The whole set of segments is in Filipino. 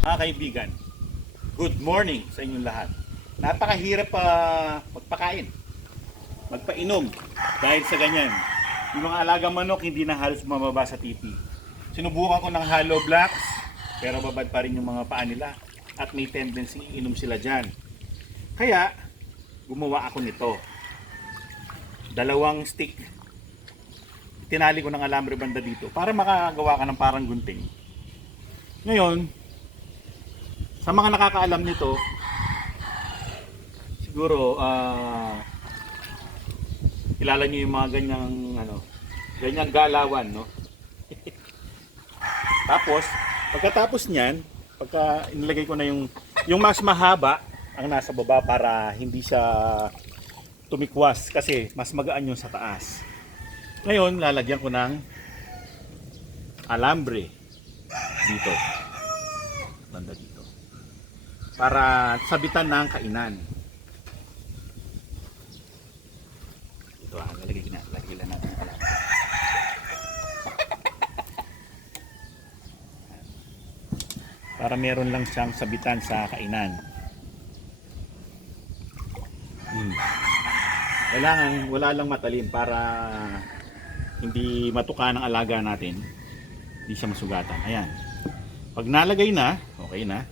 Mga kaibigan, good morning sa inyong lahat. Napakahirap magpakain, magpainom dahil sa ganyan. Yung mga alagang manok hindi na halos bumababa sa titi. Sinubukan ko ng hollow blocks pero babad pa rin yung mga paa nila at may tendency inom sila dyan. Kaya gumawa ako nito. 2 stick. Tinali ko ng alambre banda dito para makagawa ka ng parang gunting. Ngayon, sa mga nakakaalam nito, siguro kilala niyo yung mga ganyang galawan, no? Tapos, pagkatapos niyan, pagka inilagay ko na yung mas mahaba ang nasa baba para hindi siya tumikwas kasi mas magaan yung sa taas. Ngayon, lalagyan ko ng alambre dito. Banda dito. Para sabitan ng kainan. Ito lagay lang natin ang alambre. Para meron lang siyang sabitan sa kainan. Wala lang matalim para hindi matuka ng alaga natin, hindi siya masugatan. Ayan. Pag nalagay na, okay na.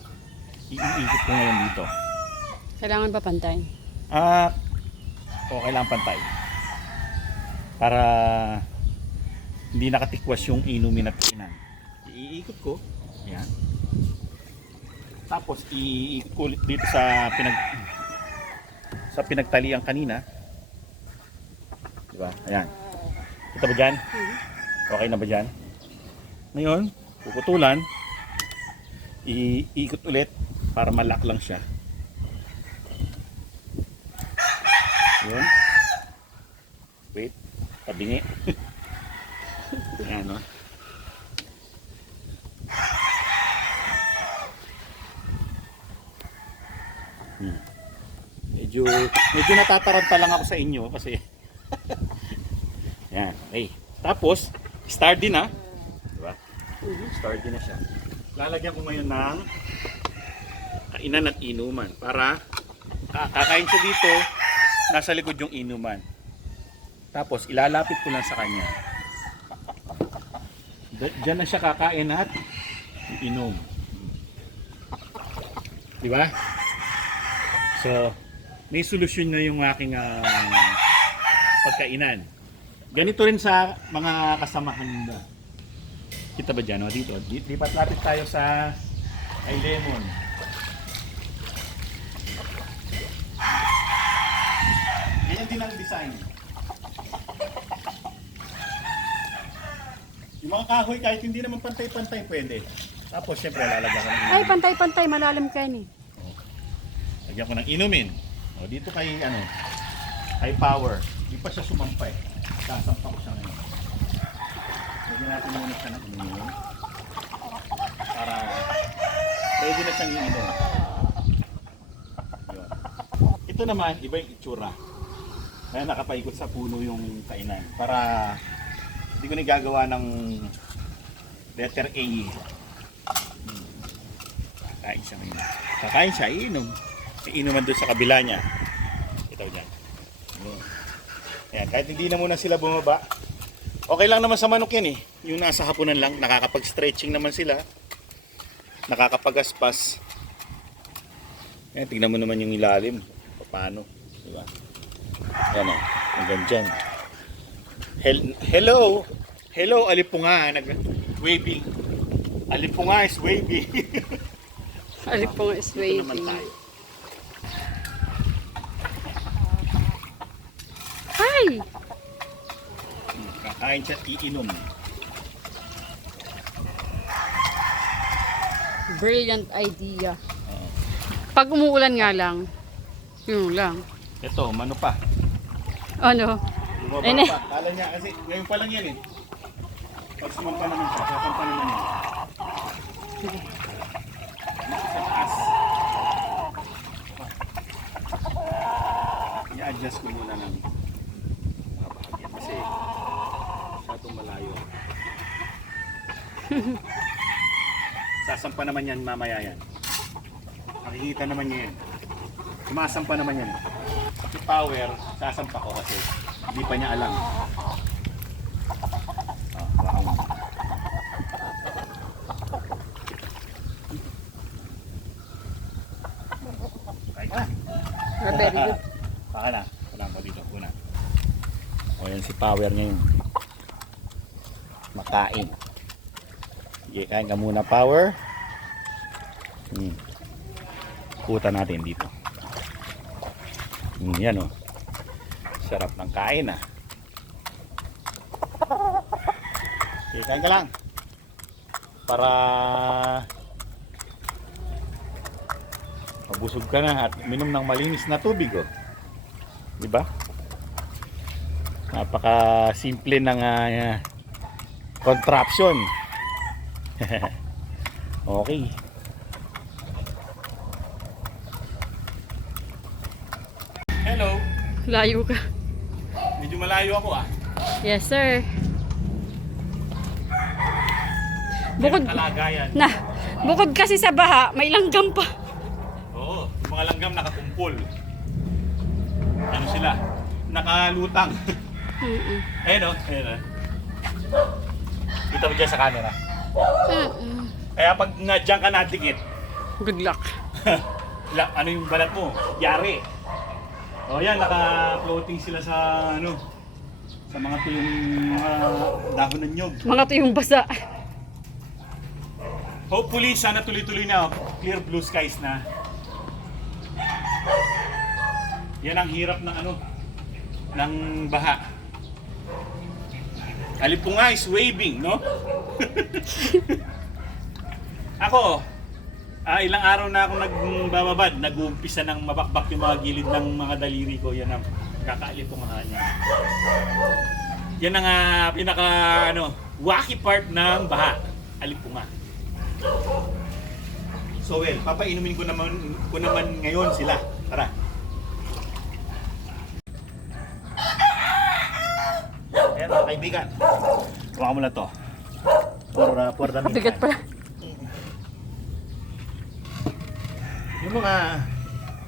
Iikot ko ngayon dito. Kailangan ba pantay? Okay lang pantay. Para hindi nakatikwas yung inumin at kainan. Iikot ko. Ayan. Tapos iikot ko ulit dito sa pinagtalian kanina. Diba? Ayan. Kita ba dyan? Okay na ba dyan? Ngayon, puputulan. Iikot ulit para malak lang siya. Yun. Wait. Tabingi. Ayan, no? Medyo natataranta lang ako sa inyo kasi yan, okay. Tapos, star din na. Diba? Star din na siya. Lalagyan ko ngayon ng kainan at inuman para kakain siya dito, nasa likod yung inuman. Tapos, ilalapit ko lang sa kanya. Diyan na siya kakain at inom. Diba? So, may solusyon na yung aking pagkainan. Ganito rin sa mga kasamahan mo. Kita ba dyan? O, dito. Lipat lapit tayo sa kay Lemon. Ganyan din ang design. Yung mga kahoy kahit hindi naman pantay-pantay pwede. Tapos syempre lalagyan ko ng inumin. Ay, pantay-pantay. Malalim kayo ni. Lagyan ko ng inumin. O, dito kay high power. Di pa siya sumampay. Sasampa ko siya ngayon. Lagyan natin muna siya ng inumin. Para ready na siyang iinom. Yun. Ito naman, iba yung itsura. Kaya nakapaikot sa puno yung kainan. Para hindi ko nagagawa ng letter A. Kakain siya ngayon. Kakain siya, iinom. Iinuman doon sa kabila niya. Ito dyan. Ayan, kahit hindi na muna sila bumaba. Okay lang naman sa manok yan eh. Yung nasa hapunan lang, nakakapag-stretching naman sila. Nakakapag-aspas. Ayan, tignan mo naman yung ilalim. Paano? Diba? Ayan o, hanggang dyan. Hello! Hello, alipunga. Waving. Alipunga is waving. Alipong is Dito naman waving. tayo. Ay! Kakain siya at iinom. Brilliant idea. Pag umuulan nga lang, yun lang. Ito, mano pa. Ano? Bumaba Ayun eh. pa. Kala niya kasi ngayon pa lang yan eh. Pag sumampa naman siya, sasampa naman yan. Sa taas. I-adjust ko muna ng mga bahagya kasi masyadong malayo. Sasampa naman yan mamaya yan. Makikita naman niya yan. Sumasampa naman yan. Si Power, sasampa ko kasi hindi pa niya alam. Baka mo. Kain ka. Very good. Baka na. Wala mo dito. Una. O yan si Power ngayon. Makain. Sige, kain ka muna, Power. Kuta natin dito. Yan o. Sarap ng kain ah. Sige, kain ka lang. Para mabusog ka na at minom ng malinis na tubig oh. Diba? Napaka simple ng contraption. Okay. Hello. Layo ka. Medyo malayo ako ah. Yes, sir. Bukod, Kalagayan. bukod kasi sa baha, may langgam pa. Oo, yung mga langgam nakatumpol. Ano sila? Nakalutang. Mm-mm. Ayun o, ayun o. Kita mo dyan sa camera. Mm-mm. Kaya pag dyan ka nadikit, Good luck. ano yung balat mo? Yari. O yan, naka-floating sila sa ano, sa mga tuyong dahon ng nyog. Mga tuyong basa. Hopefully, sana tuloy-tuloy na. Clear blue skies na. Yan ang hirap ng ano, ng baha. Alipunga is waving, no? Ako, ilang araw na ako nagbababad. Nag-uumpisa ng mabakbak yung mga gilid ng mga daliri ko. Yan ang kakalipunga niya. Yan ang pinaka ano, wacky part ng baha. Alipunga. So well, papainumin ko naman ngayon sila. Tara. Ayan mga kaibigan. Huwag mo na to. For the Bigat meantime. pala. Yung mga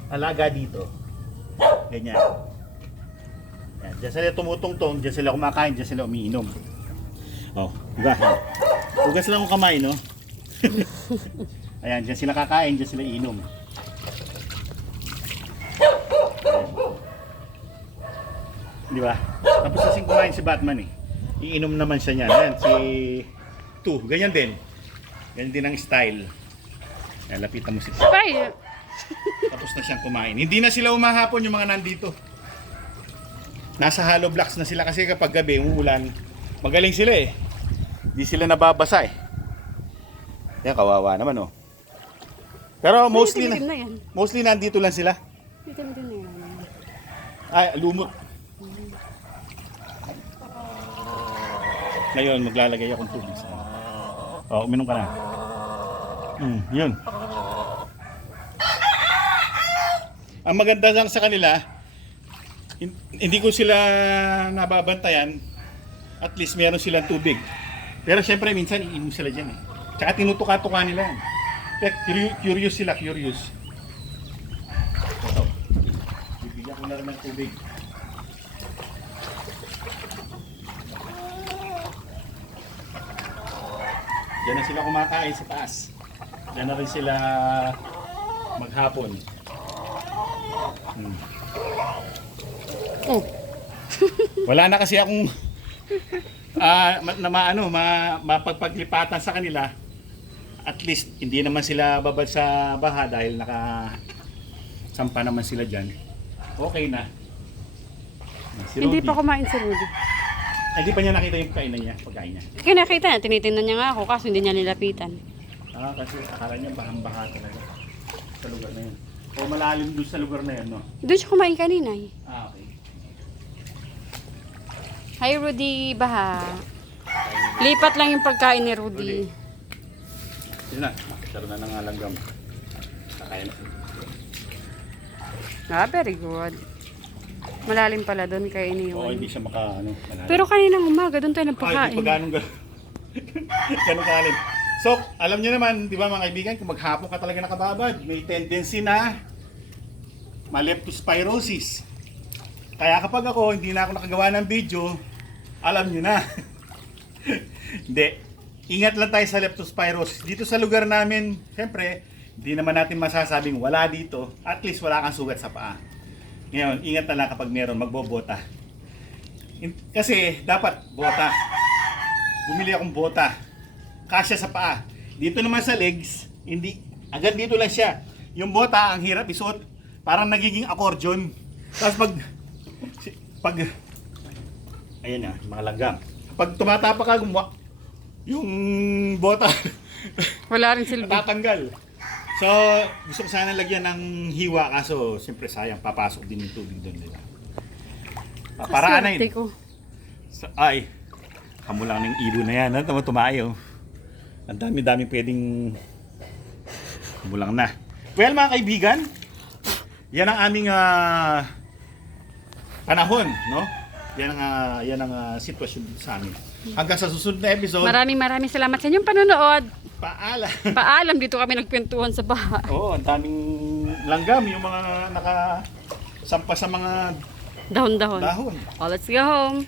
alaga dito, ganyan. Yan, diyan sila tumutungtong, diyan sila kumakain, diyan sila umiinom. Oh, diba? Hugas lang ang kamay, no? Ayan, diyan sila kakain, diyan sila iinom. Di ba? Tapos kasing kumain si Batman eh. Iinom naman siya niyan. Ayan, si Tu, ganyan din. Ganyan din ang style. Ayan, lapitan mo si Tu. Bye. Tapos na siyang kumain. Hindi na sila umahapon yung mga nandito. Nasa hollow blocks na sila kasi kapag gabi, umuulan, magaling sila eh. Hindi sila nababasa eh. Yan, kawawa naman oh. Pero mostly Itim-itim na yan. mostly nandito lang sila. Itim-itim na yan. Ay, lumot. Ngayon, maglalagay akong tubig sa oh, uminom ka na. Yun. Ang maganda lang sa kanila, hindi ko sila nababantayan, at least meron silang tubig. Pero syempre minsan iinom sila dyan eh. Tsaka tinutuka-tuka nila yan. Kaya curious sila, curious. Ito. Bibigyan ko na rin ng tubig. Diyan na sila kumakain sa taas. Diyan na rin sila maghapon. Oh. Wala na kasi akong mapagpaglipatan sa kanila. At least hindi naman sila babad sa baha dahil nakasampa naman sila dyan. Okay na. Si Hindi Rudy. pa kumain si Rudy. Ay, di pa niya nakita yung pagkain niya. Kinakita niya, tinitingnan niya nga ako kaso hindi niya nilapitan. Kasi akala niya bahang-baha talaga sa lugar na yun. O malalim doon sa lugar na yun, no? Doon siya kumain kanina eh. Okay. Hi Rudy, baha. Lipat lang yung pagkain ni Rudy. Yun na, makisaro na ng langgam. Kakain na. Very good. Malalim pala doon kaya Oo, iniwan. hindi siya malalim. Pero kaninang umaga doon tayo Ay, nagpakain. hindi pa ganong kalim. So, alam niyo naman, di ba mga kaibigan, kung maghapon ka talaga nakababad, may tendency na ma-leptospirosis. Kaya kapag ako, hindi na ako nakagawa ng video, alam niyo na. Hindi. Ingat lang tayo sa leptospirosis. Dito sa lugar namin, siyempre, hindi naman natin masasabing wala dito. At least wala kang sugat sa paa. Ngayon, ingat na lang kapag meron, magbobota. Kasi dapat bota. Bumili akong bota. Kasya sa paa. Dito naman sa legs, hindi. Agad dito lang siya. Yung bota, ang hirap isuot. Parang nagiging accordion. Tapos ayan na, mga langgam. Pag tumatapak ka, yung bota, Wala rin silbi. tatanggal. So, gusto ko sana lagyan ng hiwa, kaso siyempre sayang, papasok din yung tubig doon nila. Paraan na Swerte yun. ko. Ay, kamo lang ng ibon na yan. Ano, tumayo. Ang dami-dami pwedeng kumulang na. Well, mga kaibigan, yan ang aming panahon, no? Yan ang sitwasyon dito sa amin. Hanggang sa susunod na episode, Maraming salamat sa inyong panonood. paalam. Paalam, dito kami nagkwentuhan sa bahay. Oo, ang daming langgam, yung mga nakasampa sa mga Dahon-dahon. dahon. Oh, let's go home.